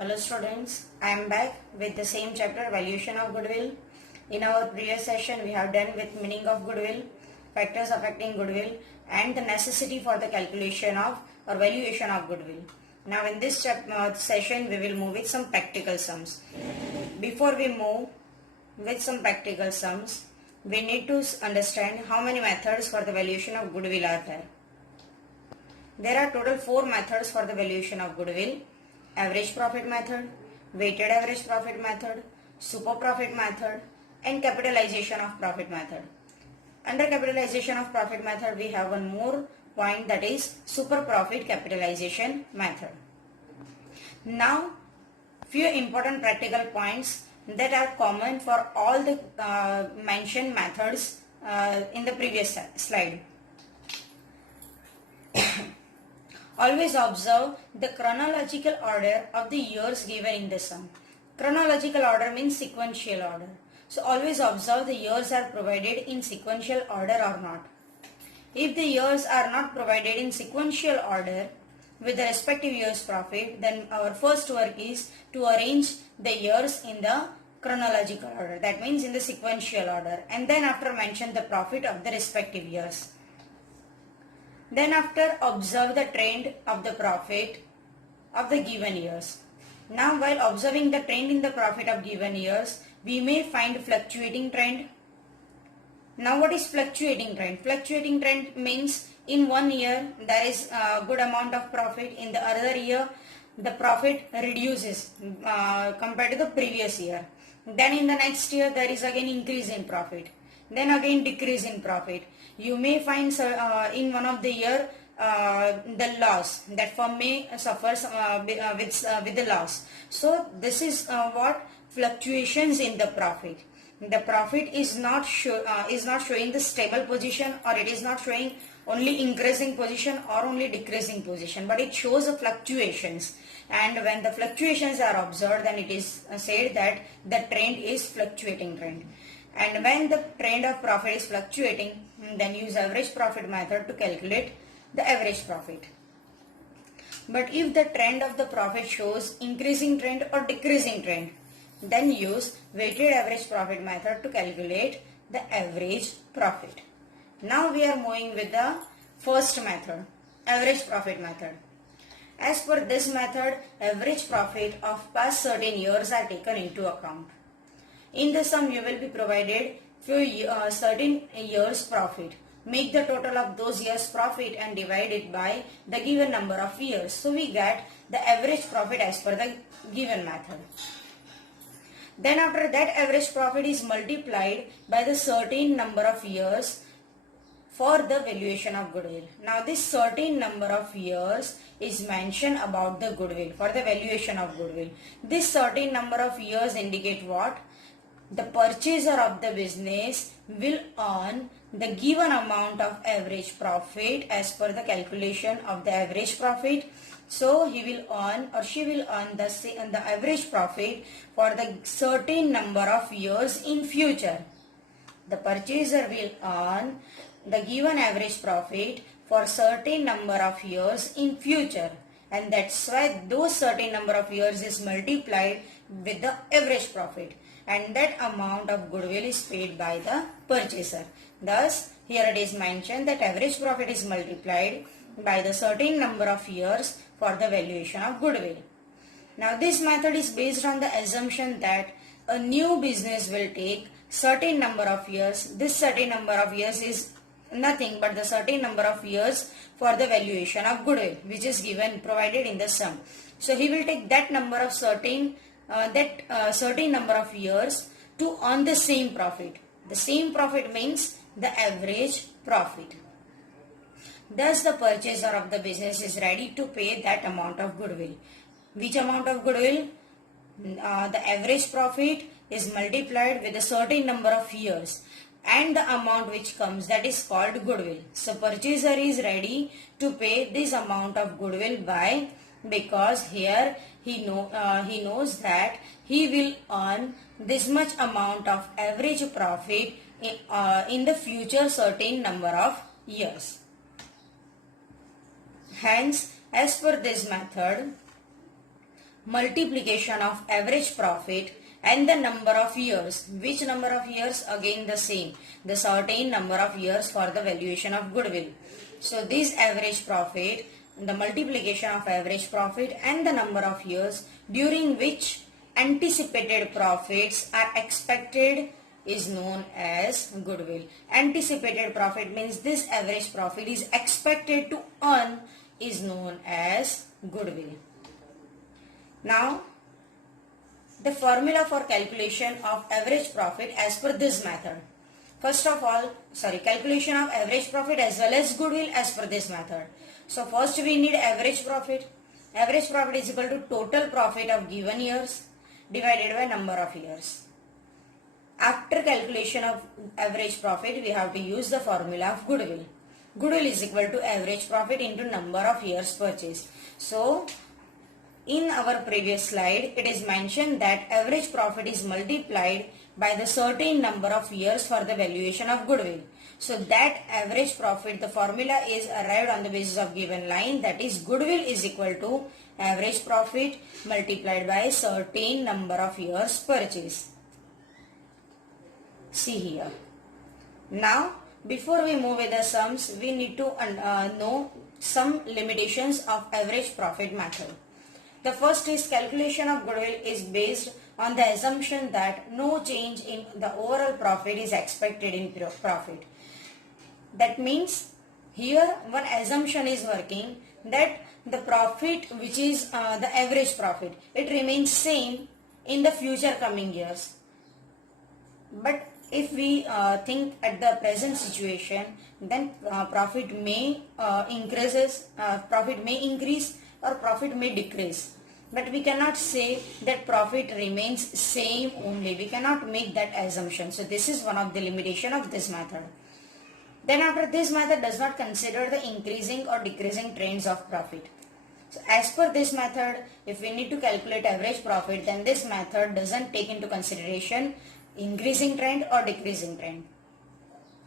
Hello students, I am back with the same chapter, valuation of goodwill. In our previous session we have done with meaning of goodwill, factors affecting goodwill and the necessity for the calculation of or valuation of goodwill. Now in this session we will move with some practical sums. Before we move with some practical sums, we need to understand how many methods for the valuation of goodwill are there. There are total 4 methods for the valuation of goodwill. Average profit method, weighted average profit method, super profit method and capitalization of profit method. Under capitalization of profit method we have one more point, that is super profit capitalization method. Now few important practical points that are common for all the mentioned methods in the previous slide. Always observe the chronological order of the years given in the sum. Chronological order means sequential order. So always observe the years are provided in sequential order or not. If the years are not provided in sequential order with the respective year's profit, then our first work is to arrange the years in the chronological order. That means in the sequential order. And then after mention the profit of the respective years. Then after observe the trend of the profit of the given years. Now while observing the trend in the profit of given years, we may find fluctuating trend. Now what is fluctuating trend? Fluctuating trend means in one year there is a good amount of profit, in the other year the profit reduces compared to the previous year. Then in the next year there is again increase in profit. Then again decrease in profit. You may find in one of the year the loss, that firm may suffers with the loss. So this is what fluctuations in the profit. The profit is not showing the stable position, or it is not showing only increasing position or only decreasing position, but it shows the fluctuations. And when the fluctuations are observed, then it is said that the trend is fluctuating trend. And when the trend of profit is fluctuating, then use average profit method to calculate the average profit. But if the trend of the profit shows increasing trend or decreasing trend, then use weighted average profit method to calculate the average profit. Now we are moving with the first method, average profit method. As per this method, average profit of past certain years are taken into account. In the sum you will be provided few certain years profit. Make the total of those years profit and divide it by the given number of years. So we get the average profit as per the given method. Then after that, average profit is multiplied by the certain number of years for the valuation of goodwill. Now this certain number of years is mentioned about the goodwill, for the valuation of goodwill. This certain number of years indicate what? The purchaser of the business will earn the given amount of average profit as per the calculation of the average profit. So he will earn or she will earn the average profit for the certain number of years in future. The purchaser will earn the given average profit for certain number of years in future, and that's why those certain number of years is multiplied with the average profit, and that amount of goodwill is paid by the purchaser. Thus here it is mentioned that average profit is multiplied by the certain number of years for the valuation of goodwill. Now this method is based on the assumption that a new business will take certain number of years. This certain number of years is nothing but the certain number of years for the valuation of goodwill, which is provided in the sum. So he will take that number of certain number of years to earn the same profit. The same profit means the average profit. Thus the purchaser of the business is ready to pay that amount of goodwill. Which amount of goodwill? The average profit is multiplied with a certain number of years, and the amount which comes, that is called goodwill. So purchaser is ready to pay this amount of goodwill by, because here he knows that he will earn this much amount of average profit in the future certain number of years. Hence, as per this method, multiplication of average profit and the number of years. Which number of years? Again the same, the certain number of years for the valuation of goodwill. So this average profit, the multiplication of average profit and the number of years during which anticipated profits are expected is known as goodwill. Anticipated profit means this average profit is expected to earn is known as goodwill. Now, the formula for calculation of average profit as per this method. First of all, calculation of average profit as well as goodwill as per this method. So first we need average profit. Average profit is equal to total profit of given years divided by number of years. After calculation of average profit, we have to use the formula of goodwill. Goodwill is equal to average profit into number of years purchased. So, in our previous slide, it is mentioned that average profit is multiplied by the certain number of years for the valuation of goodwill. So that average profit, the formula is arrived on the basis of given line, that is goodwill is equal to average profit multiplied by certain number of years purchase. See here. Now, before we move with the sums, we need to know some limitations of average profit method. The first is calculation of goodwill is based on the assumption that no change in the overall profit is expected in profit. That means here one assumption is working that the profit, which is the average profit, it remains same in the future coming years. But if we think at the present situation, then profit may increase or profit may decrease. But we cannot say that profit remains same only. We cannot make that assumption. So this is one of the limitation of this method. Then after, this method does not consider the increasing or decreasing trends of profit. So as per this method, if we need to calculate average profit, then this method doesn't take into consideration increasing trend or decreasing trend.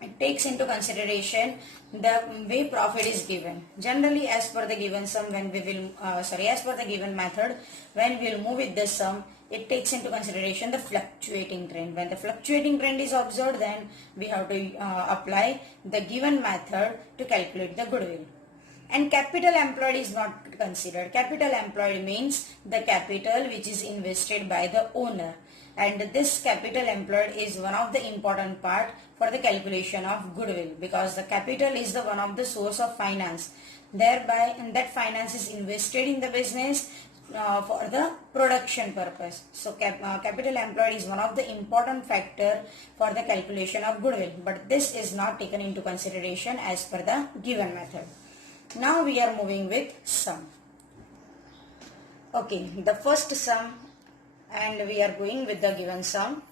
It takes into consideration the way profit is given. Generally, as per the given sum, when we will, as per the given method, when we will move with this sum, it takes into consideration the fluctuating trend. When the fluctuating trend is observed, then we have to apply the given method to calculate the goodwill. And capital employed is not considered. Capital employed means the capital which is invested by the owner. And this capital employed is one of the important part for the calculation of goodwill, because the capital is the one of the source of finance. Thereby, that finance is invested in the business for the production purpose. So capital employed is one of the important factor for the calculation of goodwill, but this is not taken into consideration as per the given method. Now we are moving with sum. Okay, the first sum, and we are going with the given sum.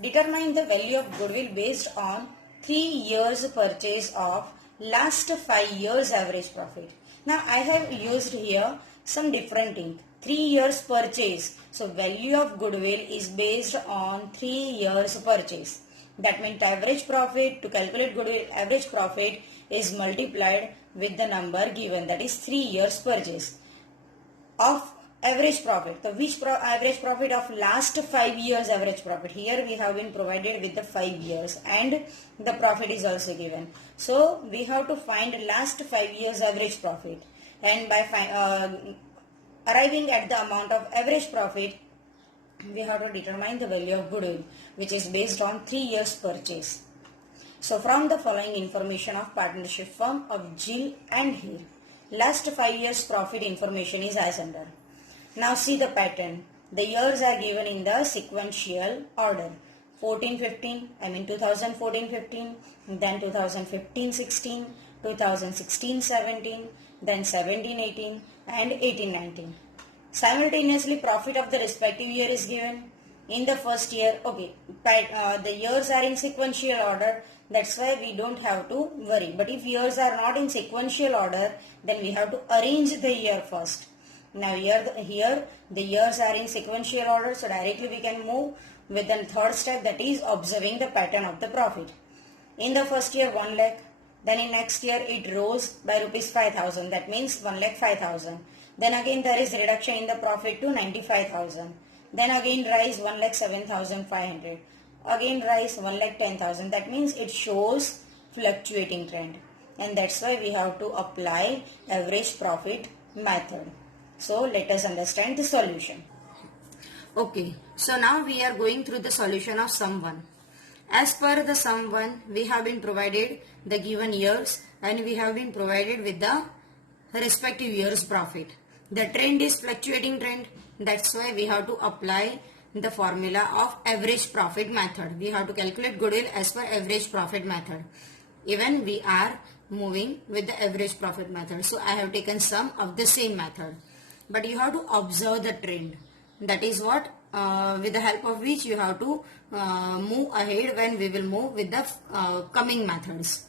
Determine the value of goodwill based on 3 years purchase of last 5 years average profit. Now I have used here some different things. 3 years purchase. So value of goodwill is based on 3 years purchase. That means average profit, to calculate goodwill, average profit is multiplied with the number given, that is 3 years purchase of average profit. So which average profit of last 5 years average profit? Here we have been provided with the 5 years and the profit is also given. So we have to find last 5 years average profit, and by arriving at the amount of average profit, we have to determine the value of goodwill, which is based on 3 years purchase. So from the following information of partnership firm of Gill and Hill, last 5 years profit information is as under. Now see the pattern. The years are given in the sequential order. 2014-15, then 2015-16, 2016-17, then 17-18 and 18-19. Simultaneously, profit of the respective year is given. In the first year, okay, the years are in sequential order, that's why we don't have to worry. But if years are not in sequential order, then we have to arrange the year first. Now here the years are in sequential order, so directly we can move with the third step, that is observing the pattern of the profit. In the first year 1 lakh, then in next year it rose by rupees 5,000, that means 1 lakh 5,000. Then again there is reduction in the profit to 95,000. Then again rise 1,07,500. Again rise 1,10,000. That means it shows fluctuating trend. And that's why we have to apply average profit method. So let us understand the solution. Okay, so now we are going through the solution of sum 1. As per the sum 1, we have been provided the given years and we have been provided with the respective year's profit. The trend is fluctuating trend. That's why we have to apply the formula of average profit method. We have to calculate goodwill as per average profit method. Even we are moving with the average profit method. So I have taken sum of the same method. But you have to observe the trend. That is what with the help of which you have to move ahead when we will move with the coming methods.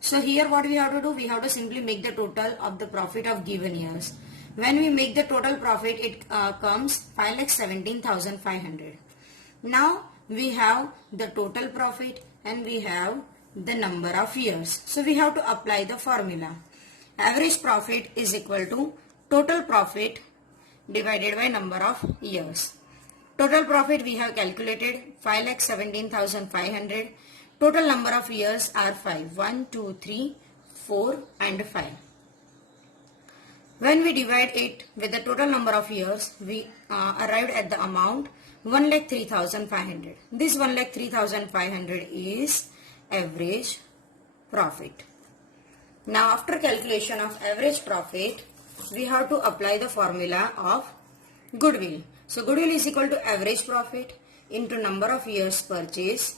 So here what we have to do, we have to simply make the total of the profit of given years. When we make the total profit, it comes 5,17,500. Now we have the total profit and we have the number of years. So we have to apply the formula. Average profit is equal to total profit divided by number of years. Total profit we have calculated 5,17,500. Total number of years are 5. 1, 2, 3, 4 and 5. When we divide it with the total number of years, we arrived at the amount 1,03,500. This 1,03,500 is average profit. Now after calculation of average profit, we have to apply the formula of goodwill. So goodwill is equal to average profit into number of years purchase.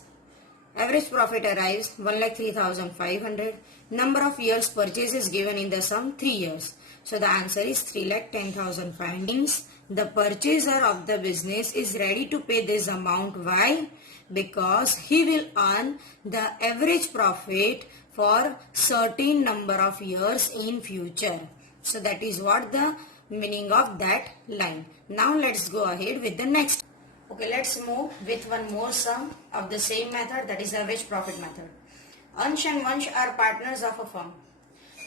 Average profit arrives 1,03,500. Number of years purchase is given in the sum 3 years. So the answer is 3,10,500. Means the purchaser of the business is ready to pay this amount. Why? Because he will earn the average profit for certain number of years in future. So that is what the meaning of that line. Now let's go ahead with the next. Okay, let's move with one more sum of the same method, that is average profit method. Ansh and Vansh are partners of a firm.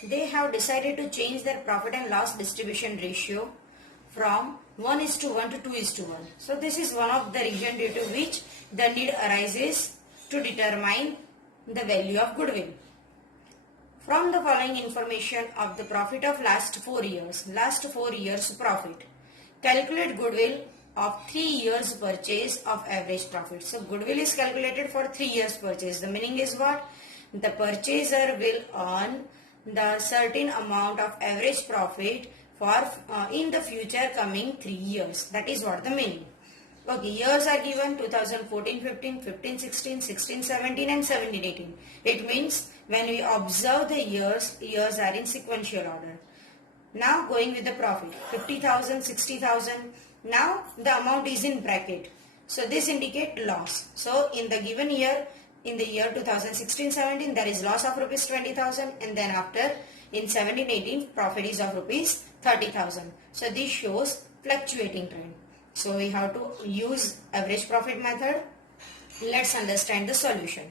They have decided to change their profit and loss distribution ratio from 1:1 to 2:1. So this is one of the reasons due to which the need arises to determine the value of goodwill. From the following information of the profit of last 4 years profit, calculate goodwill of 3 years purchase of average profit. So goodwill is calculated for 3 years purchase. The meaning is what? The purchaser will earn the certain amount of average profit for in the future coming 3 years. That is what the meaning. Okay, years are given 2014-15, 15-16, 16-17 and 17-18. It means when we observe the years are in sequential order. Now going with the profit, 50,000, 60,000. Now the amount is in bracket. So this indicate loss. So in the given year, in the year 2016-17, there is loss of rupees 20,000, and then after in 17-18, profit is of rupees 30,000. So this shows fluctuating trend. So we have to use average profit method. Let's understand the solution.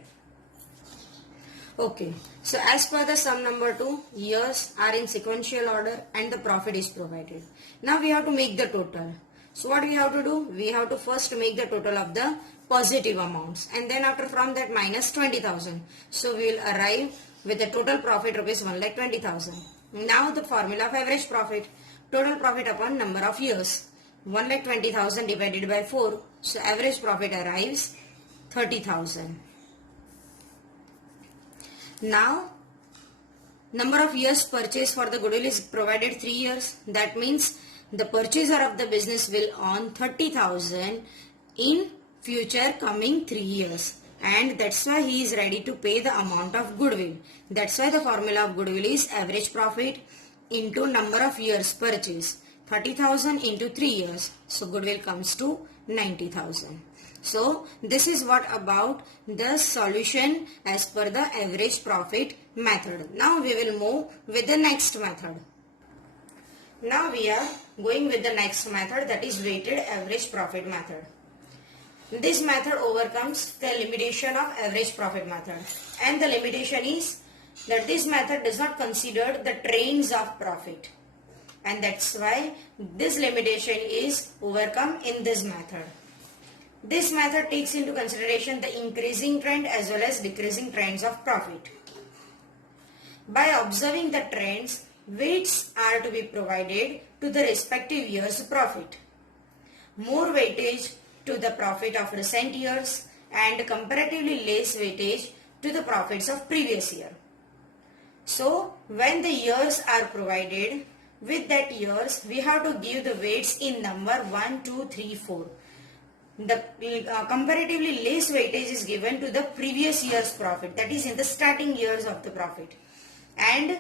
Okay, so as per the sum number 2, years are in sequential order and the profit is provided. Now we have to make the total. So what we have to do? We have to first make the total of the positive amounts and then after from that minus 20,000. So we will arrive with the total profit rupees 1,20,000. Now the formula of average profit, total profit upon number of years. 1,20,000 divided by 4. So average profit arrives 30,000. Now number of years purchase for the goodwill is provided 3 years. That means the purchaser of the business will earn 30,000 in future coming 3 years. And that's why he is ready to pay the amount of goodwill. That's why the formula of goodwill is average profit into number of years purchase. 30,000 into 3 years. So goodwill comes to 90,000. So this is what about the solution as per the average profit method. Now we will move with the next method. Now we are going with the next method, that is weighted average profit method. This method overcomes the limitation of average profit method. And the limitation is that this method does not consider the trends of profit. and that's why this limitation is overcome in this method. This method takes into consideration the increasing trend as well as decreasing trends of profit. By observing the trends, weights are to be provided to the respective year's profit. More weightage to the profit of recent years and comparatively less weightage to the profits of previous year. So, when the years are provided, with that years, we have to give the weights in number 1, 2, 3, 4. The comparatively less weightage is given to the previous year's profit, that is in the starting years of the profit, and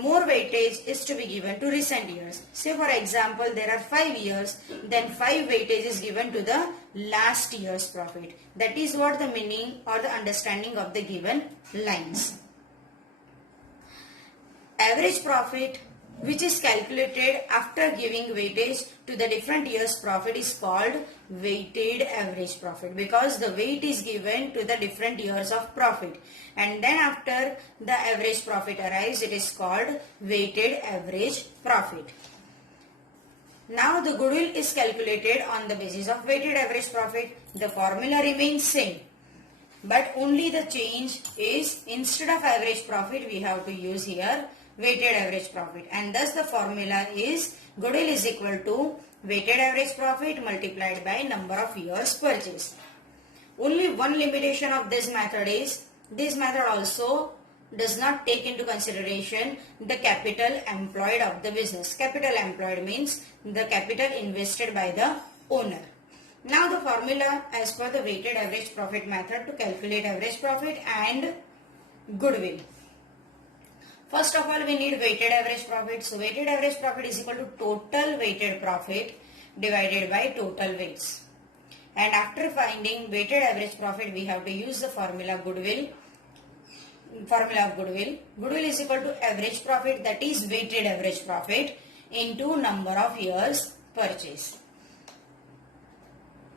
more weightage is to be given to recent years. Say for example there are 5 years, then 5 weightage is given to the last year's profit. That is what the meaning or the understanding of the given lines. Average profit, which is calculated after giving weightage to the different years' profit, is called weighted average profit, because the weight is given to the different years of profit, and then after the average profit arrives, it is called weighted average profit. Now the goodwill is calculated on the basis of weighted average profit. The formula remains same, but only the change is, instead of average profit we have to use here weighted average profit, and thus the formula is goodwill is equal to weighted average profit multiplied by number of years purchased. Only one limitation of this method is, this method also does not take into consideration the capital employed of the business. Capital employed means the capital invested by the owner. Now the formula as per the weighted average profit method to calculate average profit and goodwill. First of all, we need weighted average profit. So weighted average profit is equal to total weighted profit divided by total weights. And after finding weighted average profit, we have to use the formula goodwill. Formula of goodwill. Goodwill is equal to average profit, that is weighted average profit, into number of years purchased.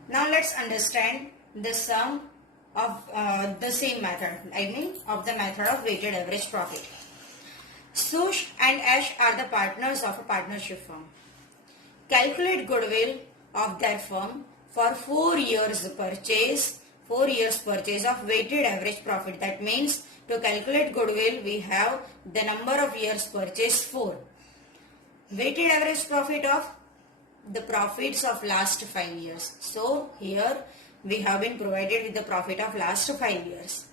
Now let's understand the sum of the same method, of the method of weighted average profit. Sush and Ash are the partners of a partnership firm. Calculate goodwill of their firm for 4 years purchase, 4 years purchase of weighted average profit. That means to calculate goodwill we have the number of years purchase 4. Weighted average profit of the profits of last 5 years. So here we have been provided with the profit of last 5 years.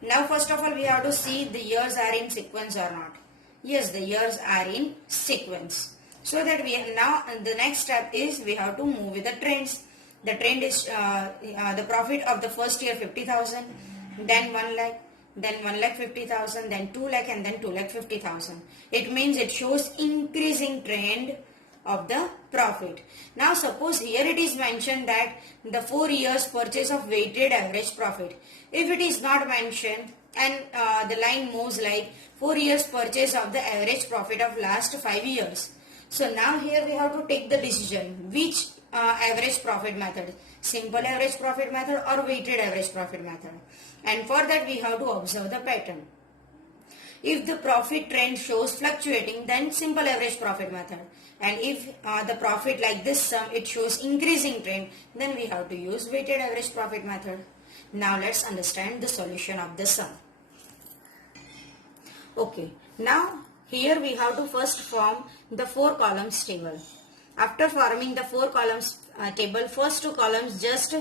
Now first of all we have to see the years are in sequence or not. Yes, the years are in sequence. So that we have now, the next step is we have to move with the trends. The trend is the profit of the first year 50,000, then 1 lakh, then 1,50,000, then 2 lakh, and then 2,50,000. It means it shows increasing trend of the profit. Now suppose here it is mentioned that the 4 years purchase of weighted average profit. If it is not mentioned and the line moves like 4 years purchase of the average profit of last 5 years. So now here we have to take the decision which average profit method, simple average profit method or weighted average profit method, and for that we have to observe the pattern. If the profit trend shows fluctuating, then simple average profit method, and if the profit like this sum it shows increasing trend, then we have to use weighted average profit method. Now let's understand the solution of the sum. Okay, now here we have to first form the 4 columns table. After forming the 4 columns table, first 2 columns just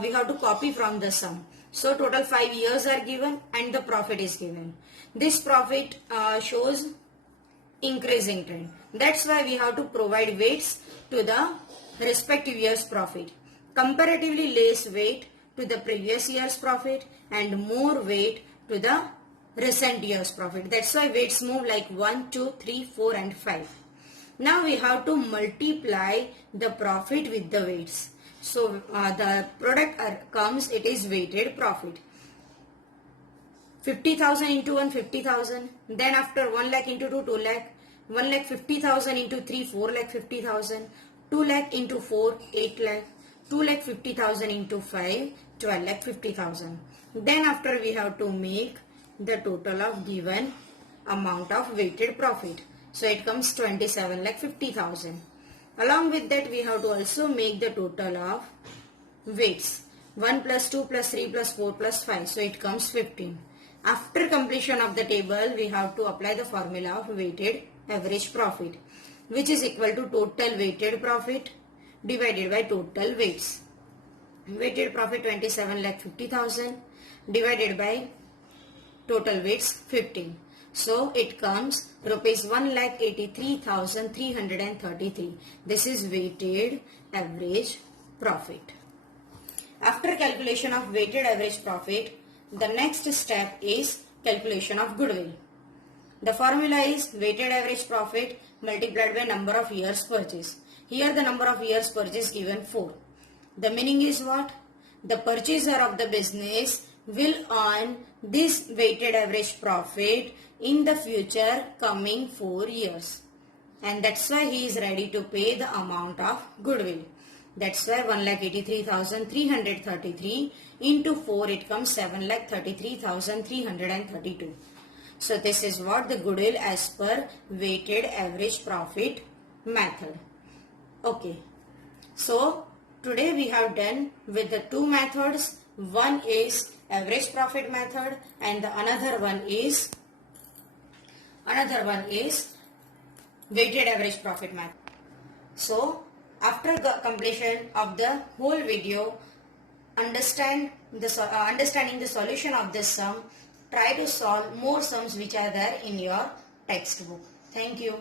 we have to copy from the sum. So total 5 years are given and the profit is given. This profit shows increasing trend. That's why we have to provide weights to the respective year's profit. Comparatively less weight to the previous year's profit and more weight to the recent year's profit. That's why weights move like 1, 2, 3, 4 and 5. Now we have to multiply the profit with the weights. So the product comes, it is weighted profit. 50,000 into 1, 50,000. Then after 1 lakh into 2, 2 lakh. 1,50,000 into 3, 4,50,000. 2 lakh into 4, 8 lakh. 2,50,000 into 5, 12,50,000. Then after we have to make the total of given amount of weighted profit. So it comes 27,50,000. Along with that, we have to also make the total of weights. 1 plus 2 plus 3 plus 4 plus 5. So it comes 15. After completion of the table, we have to apply the formula of weighted average profit, which is equal to total weighted profit divided by total weights. Weighted profit 27,50,000 divided by total weights 15. So it comes rupees 1,83,333. This is weighted average profit. After calculation of weighted average profit, the next step is calculation of goodwill. The formula is weighted average profit multiplied by number of years purchase. Here the number of years purchase given 4. The meaning is what? The purchaser of the business will earn this weighted average profit in the future coming 4 years. And that's why he is ready to pay the amount of goodwill. That's why 1,83,333 into 4, it comes 7,33,332. So this is what the goodwill as per weighted average profit method. Okay. So today we have done with the two methods. One is average profit method and the another one is weighted average profit method. So after the completion of the whole video, understanding the solution of this sum, try to solve more sums which are there in your textbook. Thank you.